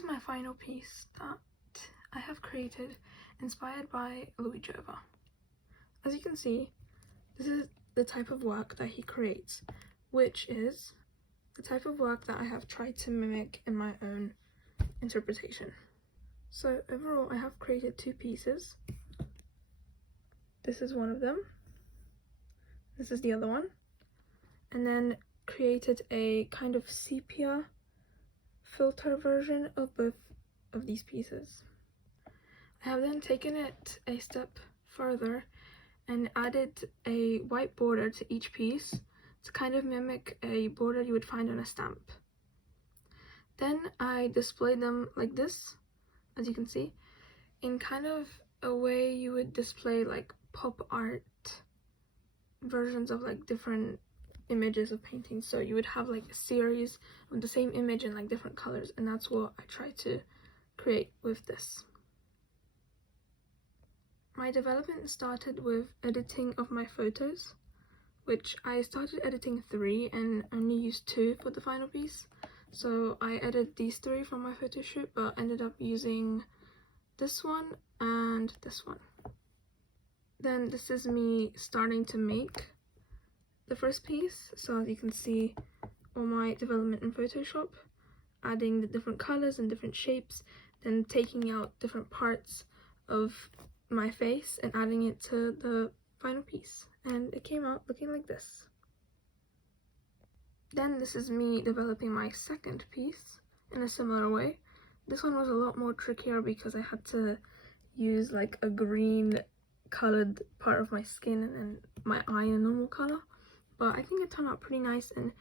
is my final piece that I have created, inspired by Louis Jover. As you can see, this is the type of work that he creates, which is the type of work that I have tried to mimic in my own interpretation. So overall, I have created two pieces. This is one of them. This is the other one. And then created a kind of sepia filter version of both of these pieces. I have then taken it a step further and added a white border to each piece to kind of mimic a border you would find on a stamp. Then I displayed them like this, as you can see, in kind of a way you would display like pop art versions of like different images of paintings. So you would have like a series of the same image in like different colors, and that's what I tried to create with this. My development started with editing of my photos, which I started editing 3 and only used 2 for the final piece. So I edited these 3 from my photo shoot, but ended up using this one and this one. Then this is me starting to make the first piece. So as you can see, all my development in Photoshop, adding the different colors and different shapes, then taking out different parts of my face and adding it to the final piece, and it came out looking like this. Then this is me developing my second piece in a similar way. This one was a lot more trickier because I had to use like a green colored part of my skin and my eye a normal color, but I think it turned out pretty nice, and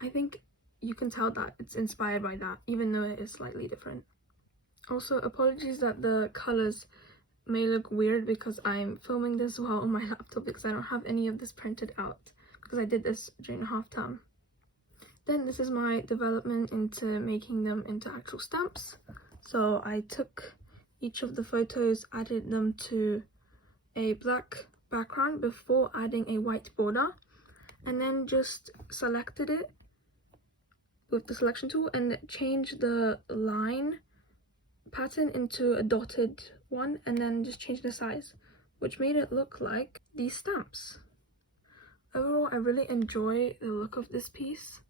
I think you can tell that it's inspired by that, even though it is slightly different. Also, apologies that the colors may look weird because I'm filming this while on my laptop because I don't have any of this printed out because I did this during half term. Then this is my development into making them into actual stamps. So I took each of the photos, added them to a black background before adding a white border, and then just selected it with the selection tool and changed the line pattern into a dotted one, and then just changed the size, which made it look like these stamps. Overall, I really enjoy the look of this piece.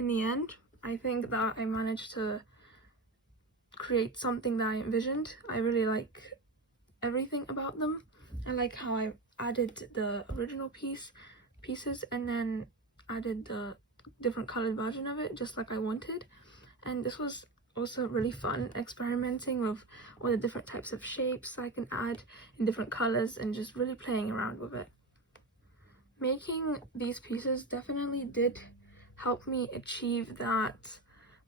In the end, I think that I managed to create something that I envisioned. I really like everything about them. I like how I added the original pieces and then added the different colored version of it just like I wanted. And this was also really fun, experimenting with all the different types of shapes I can add in different colors and just really playing around with it. Making these pieces definitely did help me achieve that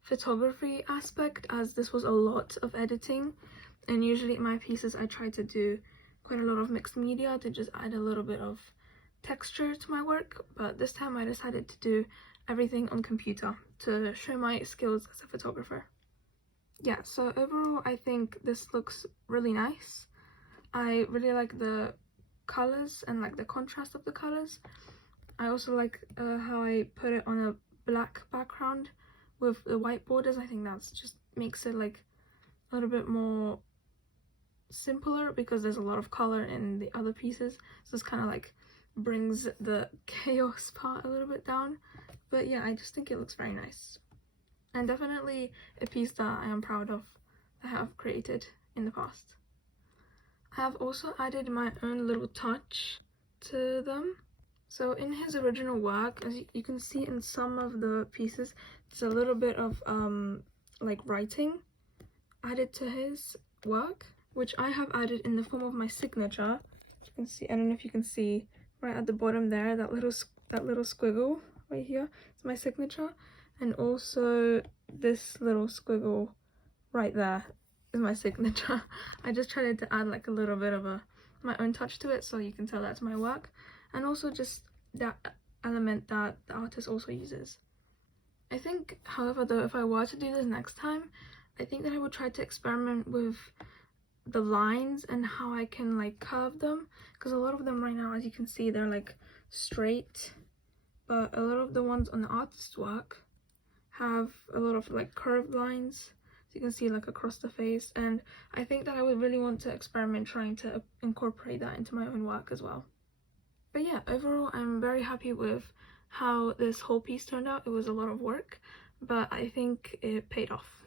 photography aspect, as this was a lot of editing, and usually in my pieces I try to do quite a lot of mixed media to just add a little bit of texture to my work, but this time I decided to do everything on computer to show my skills as a photographer. Yeah, so overall I think this looks really nice. I really like the colors and like the contrast of the colors. I also like how I put it on a black background with the white borders. I think that's just makes it like a little bit more simpler because there's a lot of color in the other pieces, so it's kind of like brings the chaos part a little bit down. But yeah, I just think it looks very nice, and definitely a piece that I am proud of that I have created in the past. I have also added my own little touch to them. So in his original work, as you can see in some of the pieces, there's a little bit of like writing added to his work, which I have added in the form of my signature. You can see, I don't know if you can see right at the bottom there, that little squiggle right here is my signature, and also this little squiggle right there is my signature. I just tried to add like a little bit of my own touch to it so you can tell that's my work, and also just that element that the artist also uses. I think, however, though, if I were to do this next time, I think that I would try to experiment with the lines and how I can like curve them, because a lot of them right now, as you can see, they're like straight, but a lot of the ones on the artist's work have a lot of like curved lines, you can see like across the face, and I think that I would really want to experiment trying to incorporate that into my own work as well. But yeah, overall I'm very happy with how this whole piece turned out. It was a lot of work, but I think it paid off.